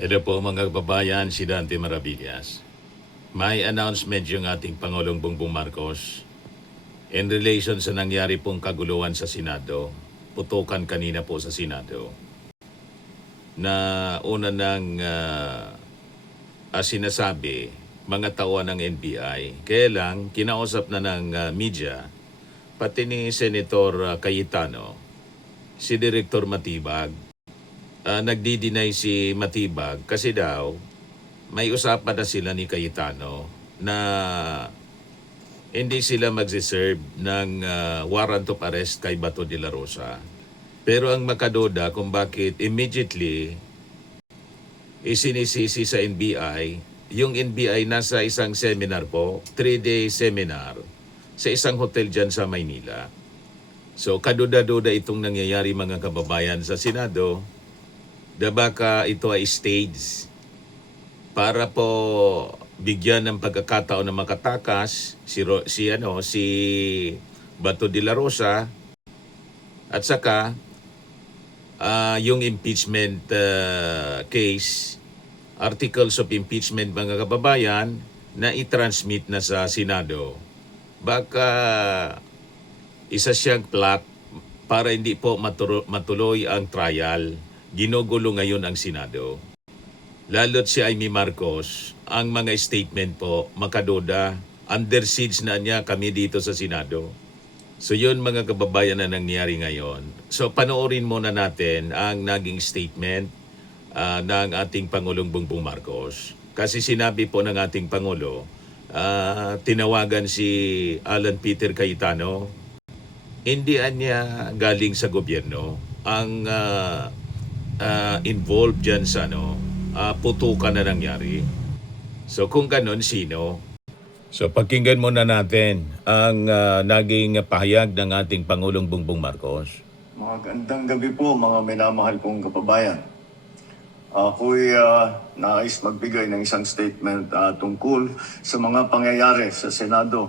Hello po mga kababayan, si Dante Maravillas. May announcement yung ating Pangulong Bongbong Marcos in relation sa nangyari pong kaguluhan sa Senado. Putukan kanina po sa Senado na una ng sinasabi mga tauhan ng NBI. Kaya lang, kinausap na ng media, pati ni Senator Cayetano, si Director Matibag. Nagdi-deny si Matibag kasi daw may usapan na sila ni Cayetano na hindi sila magsiserve ng warrant of arrest kay Bato de la Rosa. Pero ang makaduda kung bakit immediately isinisisi sa NBI, yung NBI nasa isang seminar po, 3-day seminar sa isang hotel dyan sa Maynila. So kaduda-duda itong nangyayari mga kababayan sa Senado. Baka ito ay stage para po bigyan ng pagkakataon na makatakas si Bato de la Rosa at saka yung impeachment case, articles of impeachment mga kababayan na i-transmit na sa Senado. Baka isa siyang plot para hindi po matuloy ang trial. Ginugulo ngayon ang Senado. Lalo't si Amy Marcos, ang mga statement po, makaduda, under siege na niya kami dito sa Senado. So yun mga kababayan na nangyari ngayon. So panoorin muna natin ang naging statement ng ating Pangulong Bongbong Marcos. Kasi sinabi po ng ating Pangulo, tinawagan si Alan Peter Cayetano, hindi niya galing sa gobyerno ang involved dyan sa putukan na nangyari. So kung ganon, sino? So pakinggan muna natin ang naging pahayag ng ating Pangulong Bongbong Marcos. Magandang gabi po mga minamahal kong kababayan. Ako'y nais magbigay ng isang statement tungkol sa mga pangyayari sa Senado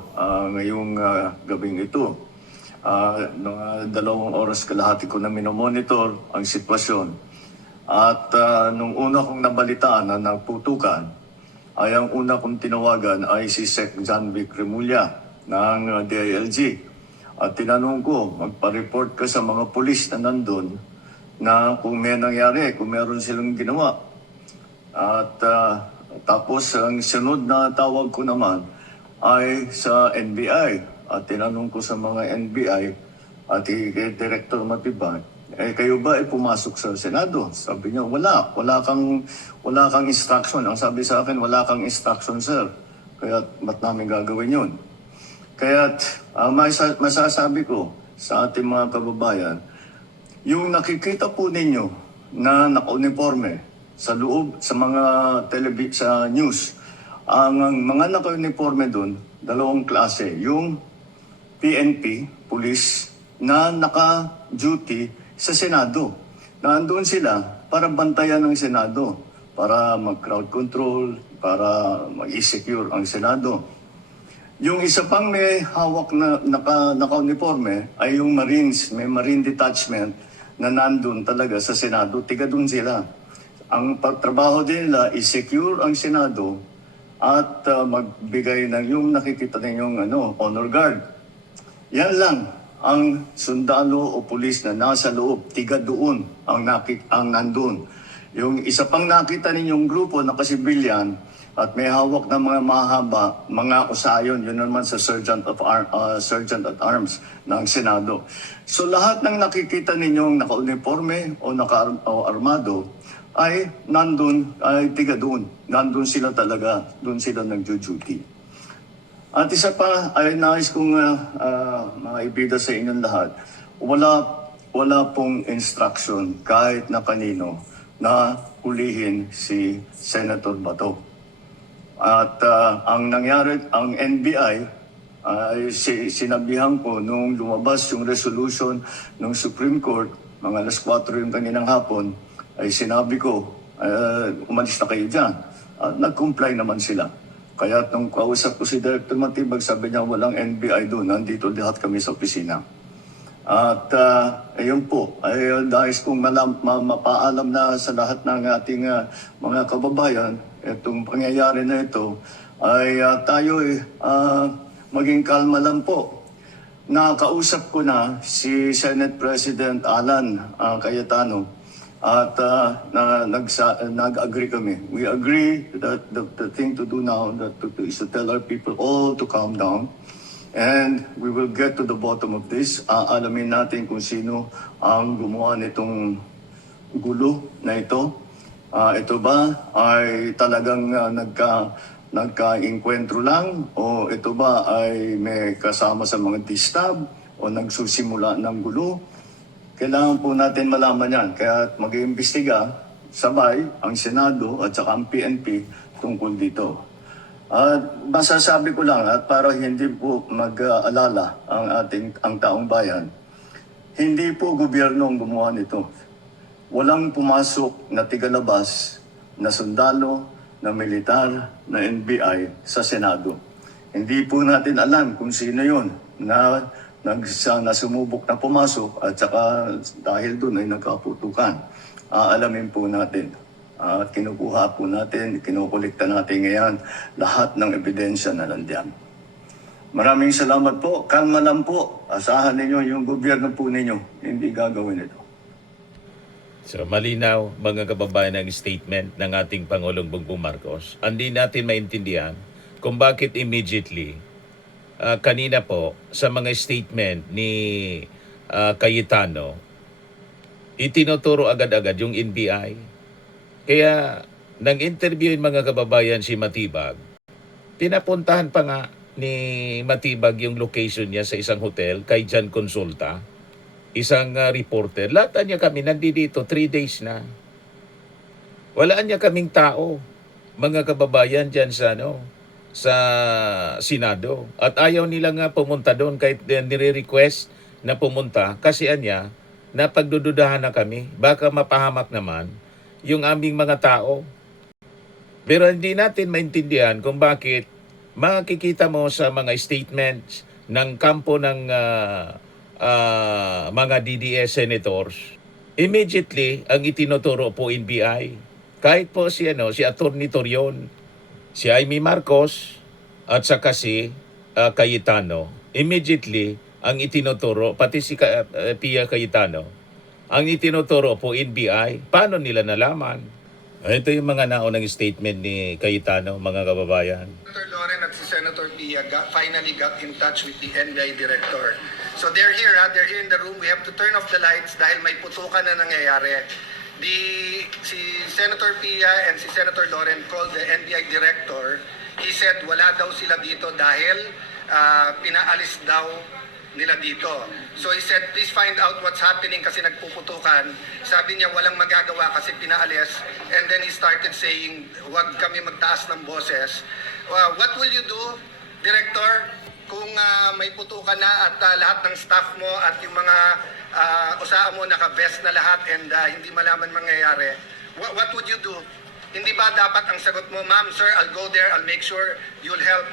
ngayong gabing ito. Mga 2 oras kalahati ko na minomonitor ang sitwasyon. At nung una kong nabalitaan na nagputukan, ay ang una kong tinawagan ay si Sec. John Vic Remulla ng DILG. At tinanong ko, magpa-report ka sa mga pulis na nandun na kung may nangyari, kung meron silang ginawa. At tapos ang sunod na tawag ko naman ay sa NBI. At tinanong ko sa mga NBI at kay Director Matibag, kayo ba ay pumasok sa Senado? Sabi niya, wala kang instruction. Ang sabi sa akin, wala kang instruction, sir. Kaya ba't namin gagawin yun? Kaya masasabi ko sa ating mga kababayan, yung nakikita po ninyo na naka-uniforme sa loob, sa mga sa news, ang mga naka-uniforme doon, 2 klase. Yung PNP, police, na naka-duty sa Senado. Nandoon sila para bantayan ng Senado, para mag-crowd control, para mag-secure ang Senado. Yung isa pang may hawak na naka-uniforme ay yung Marines, may Marine Detachment na nandun talaga sa Senado, tiga doon sila. Ang trabaho din nila is secure ang Senado at magbigay ng yung nakikita ninyong honor guard. Yan lang ang sundalo o pulis na nasa loob, tiga doon ang nandun. Yung isa pang nakita ninyong grupo na kasibilyan at may hawak na mga mahaba, mga kusayon, yun naman sa Sergeant at Arms ng Senado. So lahat ng nakikita ninyong naka-uniforme o naka-armado ay nandun, ay tiga doon. Nandun sila talaga, doon sila nag-duty. At isa pa ay nais kong maibida sa inyong lahat, wala pong instruction kahit na kanino na hulihin si Senator Bato. At ang nangyari, ang NBI, sinabihan ko nung lumabas yung resolution ng Supreme Court, mga 4:00 yung kaninang hapon, ay sinabi ko, umalis na kayo dyan. Nag-comply naman sila. Kaya nung kausap ko si Director Matibag, sabi niya walang NBI doon, nandito lahat kami sa opisina. At ayun po, ay dahil kung mapaalam na sa lahat ng ating mga kababayan, itong pangyayari na ito, ay tayo maging kalma lang po. Nakausap ko na si Senate President Alan Cayetano at nag-agree kami. We agree that the thing to do now is to tell our people all to calm down. And we will get to the bottom of this. Alamin natin kung sino ang gumawa nitong gulo na ito. Ito ba ay talagang nagka-inkwentro lang o ito ba ay may kasama sa mga distab o nagsusimula ng gulo? Kailangan po natin malaman yan. Kaya mag-iimbestiga sabay ang Senado at saka ang PNP tungkol dito. Masasabi ko lang at para hindi po mag-alala ang taong bayan, hindi po gobyerno ang gumawa nito. Walang pumasok na tigalabas na sundalo, na militar, na NBI sa Senado. Hindi po natin alam kung sino yon na sumubok na pumasok at saka dahil doon ay nagkaputukan. Aalamin po natin. At kinukuha po natin, kinukulikta natin ngayon lahat ng ebidensya na nandiyan. Maraming salamat po. Kalma lang po. Asahan ninyo yung gobyerno po ninyo. Hindi gagawin ito. So malinaw mga kababayan ang statement ng ating Pangulong Bongbong Marcos. Hindi natin maintindihan kung bakit immediately kanina po sa mga statement ni Cayetano itinuturo agad-agad yung NBI. Kaya nang interview yung mga kababayan si Matibag, pinapuntahan pa nga ni Matibag yung location niya sa isang hotel kay Jan Consulta, isang reporter. Lahat niya kami nandito 3 days na. Walaan niya kaming tao, mga kababayan dyan sa Senado. At ayaw nila nga pumunta doon kahit nire-request na pumunta kasi anya napagdududahan na kami. Baka mapahamak naman yung aming mga tao. Pero hindi natin maintindihan kung bakit makikita mo sa mga statements ng kampo ng mga DDS senators, immediately ang itinuturo po NBI. Kahit po si Atty. Torion, si Amy Marcos, at saka si Cayetano, immediately ang itinuturo, pati si Pia Cayetano, ang itinuturo po NBI. Paano nila nalaman? Ito yung mga naunang statement ni Cayetano, mga kababayan. Senator Loren at si Senator Pia finally got in touch with the NBI director. So they're here, they're here in the room. We have to turn off the lights dahil may putukan na nangyayari. Si Senator Pia and si Senator Loren called the NBI director. He said wala daw sila dito dahil pinaalis daw nila dito. So he said, please find out what's happening kasi nagpuputukan. Sabi niya, walang magagawa kasi pinaalis. And then he started saying, huwag kami magtaas ng boses. What will you do, Director, kung may putukan na at lahat ng staff mo at yung mga usaan mo naka-vest na lahat and hindi malaman mangyayari? What would you do? Hindi ba dapat ang sagot mo, ma'am, sir, I'll go there, I'll make sure you'll help?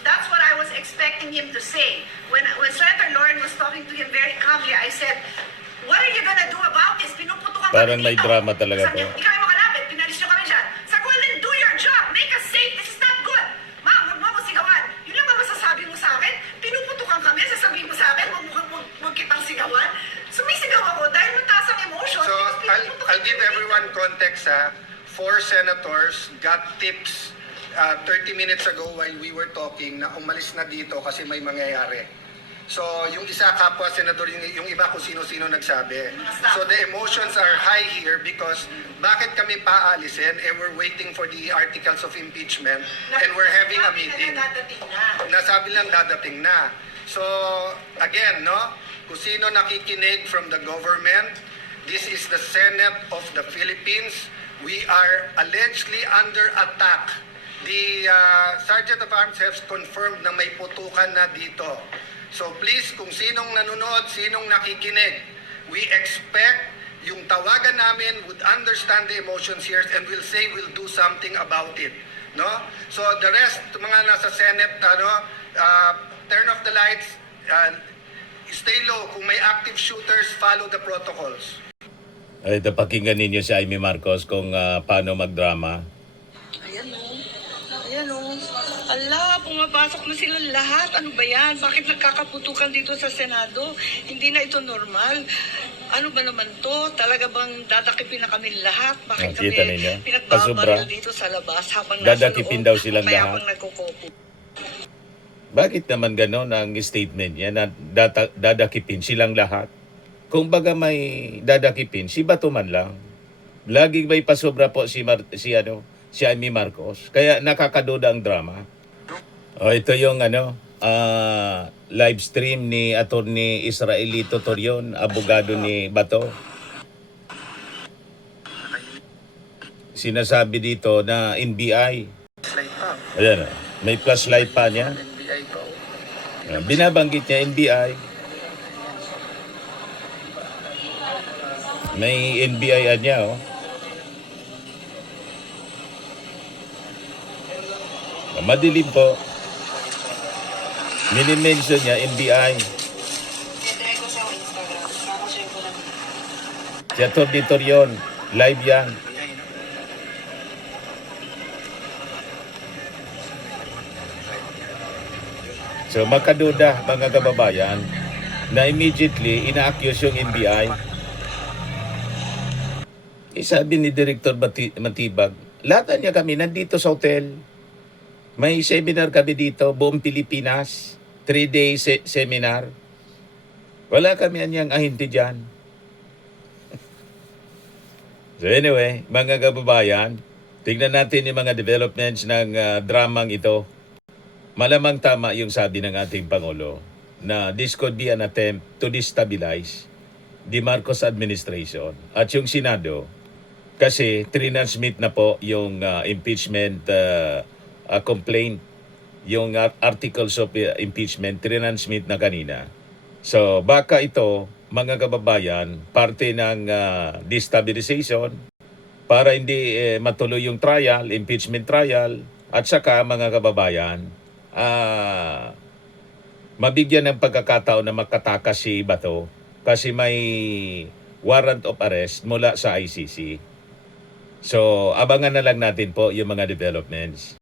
That's what I was expecting him to say. When Senator Lauren was talking to him very calmly, I said, what are you gonna do about this? Pinuputukan Parang kami may dito. drama talaga Sabi po. niya, di kami makalapit, pinalis niyo kami dyan. Sabi ko, well, then do your job. Make us safe. This is not good. Ma'am, huwag mo ako sigawan. Yun lang ba masasabi mo sa akin? Pinuputukan kami, sasabihin mo sa akin, huwag kitang sigawan. Sumisigaw ako dahil mataas ang emotion. So I'll give everyone context. 4 senators got tips 30 minutes ago while we were talking na umalis na dito kasi may mangyayari. So yung isa kapwa senador, yung iba kung sino-sino nagsabi. So the emotions are high here because bakit kami paalisin? We're waiting for the articles of impeachment and we're having a meeting. Nasabi lang dadating na. So again, kung sino nakikinig from the government, this is the Senate of the Philippines. We are allegedly under attack. The Sergeant of Arms has confirmed na may putukan na dito. So please, kung sinong nanonood, sinong nakikinig, we expect yung tawagan namin would understand the emotions here and will say we'll do something about it. No? So the rest, mga nasa Senate, turn off the lights, Stay low. Kung may active shooters, follow the protocols. Ay, pakinggan ninyo si Amy Marcos kung paano magdrama. Ayan o. Ayan o. Ala, pumapasok na silang lahat. Ano ba yan? Bakit nagkakaputukan dito sa Senado? Hindi na ito normal. Ano ba naman to? Talaga bang dadakipin na kami lahat? Bakit Kita kami ninyo? pinagbabaril Pasubra. dito sa labas habang Dadakipin nasa loob? daw silang Kaya lahat. habang nagkukopo. Bakit naman gano'n ang statement niya na dadakipin silang lahat? Kung baga may dadakipin, si Bato man lang. Laging may pasobra po si Amy Marcos. Kaya nakakaduda ang drama. Ito yung live stream ni Attorney Israelito Torion, abogado ni Bato. Sinasabi dito na NBI. Slide pa. Ayan, may flashlight pa niya. NBI pa. Binabanggit niya NBI. May NBI niya, oh. Madilim po. Minimension niya NBI. Si Atty. Torion, live yan. So makaduda mga kababayan na immediately ina-accuse yung NBI. Sabi ni Director Matibag, lahat niya kami nandito sa hotel. May seminar kami dito, buong Pilipinas. 3-day seminar. Wala kami anyang ahente dyan. So anyway, mga kababayan, tingnan natin yung mga developments ng dramang ito. Malamang tama yung sabi ng ating Pangulo na this could be an attempt to destabilize the Marcos administration at yung Senado kasi trinasmit na po yung impeachment complaint, yung articles of impeachment trinasmit na kanina. So baka ito, mga kababayan, parte ng destabilization para hindi matuloy yung trial, impeachment trial, at saka mga kababayan, mabigyan ng pagkakataon na makatakas si Bato kasi may warrant of arrest mula sa ICC. So, abangan na lang natin po yung mga developments.